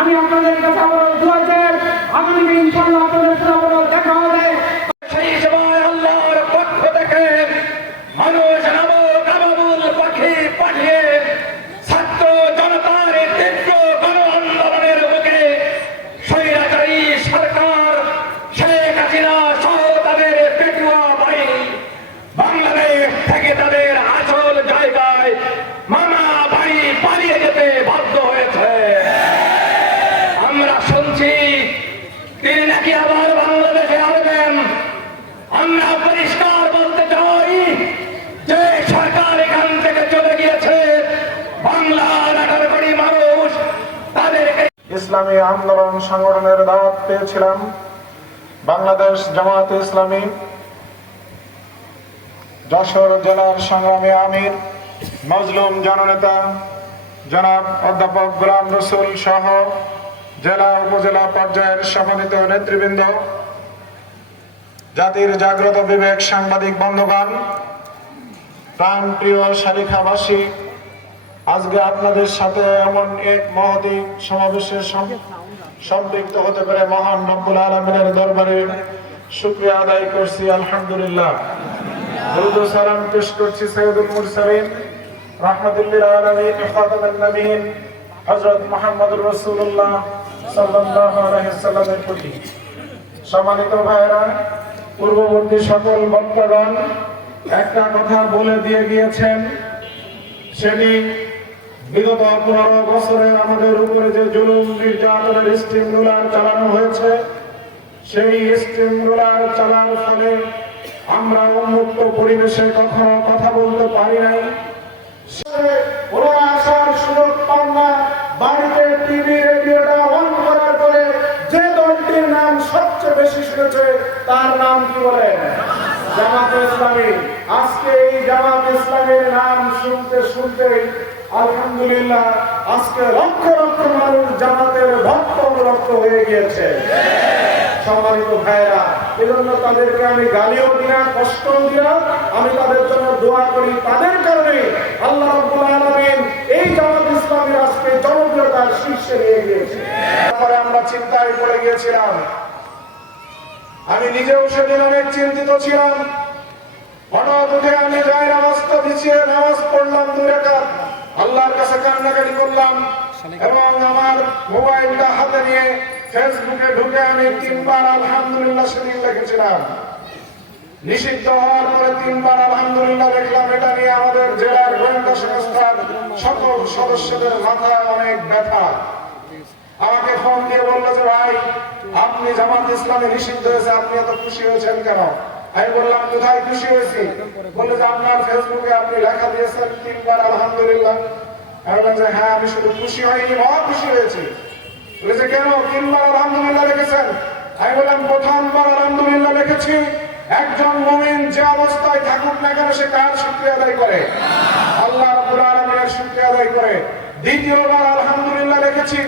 আমি আপনাদের কাছে আবারও দোয়া চাই, আগামীতে ইনশাআল্লাহ আপনাদের সাথে আবারও দেখা হবে। সেই সময় আল্লাহর পক্ষ থেকে মানুষ নামক আবাবুল পাখি পাঠিয়ে ছাত্র জনতার তীব্র গণ আন্দোলনের বুকে স্বৈরাচারী সরকার শেখ হাসিনা সহ তাদের পেটুয়া বাহিনী বাংলাদেশ থেকে তাদের আসল জায়গায় মামা বাড়ি পালিয়ে যেতে বাধ্য হয়েছে। আমরা শুনছি তিনি নাকি আবার বাংলাদেশে আসবেন। আমরা পরিষ্কার বলতে চাই যে সরকার এখান থেকে চলে গিয়েছে, বাংলার 18 কোটি মানুষ তাদেরকে ইসলামী আন্দোলন সংগঠনের দাওয়াত পেয়েছিলাম। বাংলাদেশ জামায়াতে ইসলামী যশোর জেলার সংগ্রামী আমির মজলুম জননেতা জনাব অধ্যাপক গোলাম রসুল সহ জেলা উপজেলা পর্যায়ের সম্মানিত নেতৃবৃন্দ, জাতির জাগ্রত বিবেক সাংবাদিক বন্ধুগণ, প্রাণপ্রিয় শালিখাবাসী, আজকে আপনাদের সাথে এমন এক মহতী সমাবেশে সম্পৃক্ত হতে পেরে মহান রব্বুল আলামিনের দরবারে শুকরিয়া আদায় করছি। আলহামদুলিল্লাহ। দরুদ ও সালাম পেশ করছি সৈয়দুল মুরসালিন রাহমাতুল্লিল আলামিন খাতামুন নবীন হযরত মুহাম্মদুর রাসূলুল্লাহ সাল্লাল্লাহু আলাইহি ওয়াসাল্লামের প্রতি। সম্মানিত ভাইরা, পূর্ববর্তী সকল বক্তাগণ একটা কথা বলে দিয়ে গিয়েছেন, সেটি বিগত 15 বছরে আমাদের উপরে যে জুলুম নির্যাতনের স্টিম রোলার চালানো হয়েছে, সেই স্টিম রোলার চালার ফলে আমরা উন্মুক্ত পরিবেশে কখনো কথা বলতে পারি নাই। আসার সুযোগ পান না। বাড়িতে টিভি রেডিওটা অন করার পরে যে দলটির নাম সবচেয়ে বেশি শুনেছে তার নাম কি বলেন? জামাত ইসলামী। আজকে এই জামাত ইসলামের নাম শুনতে শুনতে আলহামদুলিল্লাহ আজকে লক্ষ লক্ষ মানুষ জামাতের ভক্ত অনুরক্ত হয়ে গিয়েছে। সম্মানিত ভাইরা, এজন্য তাদেরকে আমি গালিও দিই না, কষ্টও দিই না, আমি তাদের জন্য দোয়া করি। তাদের কারণে আল্লাহ রাব্বুল আলামিন এই জামাত ইসলামের আজকে জনপ্রিয়তার শীর্ষে নিয়ে গিয়েছে। তারপরে আমরা চিন্তায় পড়ে গিয়েছিলাম। আমি নিজেও সেদিন অনেক চিন্তিত ছিলাম। হঠাৎ উঠে আমি যাই নামাজটা বিছিয়ে নামাজ পড়লাম 2 রাকাত, আল্লাহর কাছে কান্নাকাটি করলাম এবং আমার মোবাইলটা হাতে নিয়ে ফেসবুকে ঢুকে আমি 3 বার আলহামদুলিল্লাহ সেদিন লিখেছিলাম। নিষিদ্ধ হওয়ার পরে 3 বার আলহামদুলিল্লাহ লিখলাম। এটা নিয়ে আমাদের জেলার গোয়েন্দা সংস্থার সকল সদস্যদের মাথায় অনেক ব্যথা। আমাকে ফোন দিয়ে বললো যে ভাই, আপনি জামাত ইসলামে নিষিদ্ধ হয়েছে, আপনি এত খুশি হয়েছেন কেন? আমি বললাম কোথায় খুশি হয়েছি? বললো যে আপনার ফেসবুকে আপনি লেখা দিয়েছেন 3 বার আলহামদুলিল্লাহ। আমি বললাম যে হ্যাঁ, আমি শুধু খুশি হয়নি, মহা খুশি হয়েছি। বলেছে কেন 3 বার আলহামদুলিল্লাহ লিখেছেন? আমি বললাম প্রথমবার আলহামদুলিল্লাহ লিখেছি একজন মুমিন যে অবস্থায় থাকুক না কেন সে কার শুকরিয়া আদায় করে? আল্লাহ রাব্বুল আলামিনের শুকরিয়া আদায় করে। দ্বিতীয়বার আলহামদুলিল্লাহ লিখেছি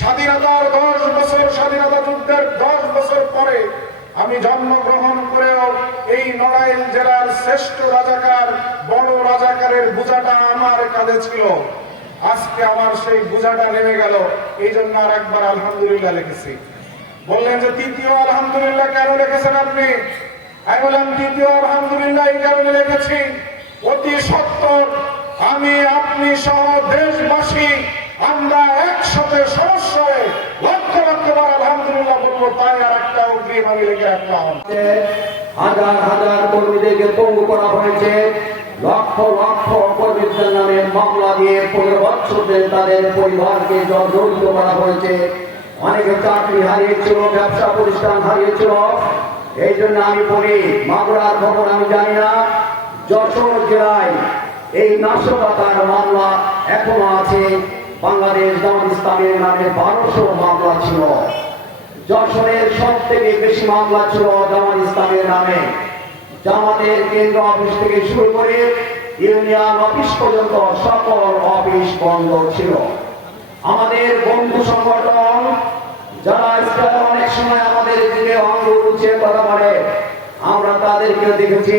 স্বাধীনতার 10 বছর, স্বাধীনতা যুদ্ধের 10 বছর পরে আমি জন্মগ্রহণ করেও এই নড়াইল জেলার শ্রেষ্ঠ রাজাকার, বড় রাজাকারের বোঝাটা আমার কাঁধে ছিল। আজকে আমার সেই বোঝাটা নেমে গেল, এই জন্য আর একবার আলহামদুলিল্লাহ লিখেছি। বললেন যে তৃতীয় আলহামদুলিল্লাহ কেন লিখেছেন আপনি? আমি বললাম তৃতীয় আলহামদুলিল্লাহ এই কারণে লিখেছি, অতি সত্তর আমি আপনি সহ দেশবাসী আমরা একসাথে সমস্যা হয়ে লক্ষ লক্ষ বার আলহামদুলিল্লাহ বলবো, তাই আর একটা অগ্রিম আমি লিখে রাখলাম। হাজার হাজার কর্মীদেরকে পঙ্গু করা হয়েছে, লক্ষ লক্ষ কর্মীদের নামে মামলা দিয়ে 15 বছর ধরে তাদের পরিবারকে জড়িত করা হয়েছে। অনেকে চাকরি হারিয়েছিল, ব্যবসা প্রতিষ্ঠান হারিয়েছিল। এই জন্য আমি বলি, মাগুরার খবর আমি জানি না, যশোর জেলায় এই নাশকতার মামলা এখনো আছে। বাংলাদেশ জামাত ইসলামের নামে 1200 মামলা ছিল। যশোরের সব থেকে বেশি মামলা ছিল জামাত ইসলামের নামে। জামাতের কেন্দ্র অফিস থেকে শুরু করে ইউনিয়ন অফিস পর্যন্ত সকল অফিস বন্ধ ছিল। আমাদের বন্ধু সংগঠন যারা অনেক সময় আমাদের দিকে অঙ্গ উঁচিয়ে কথা বলে, আমরা তাদেরকে দেখেছি।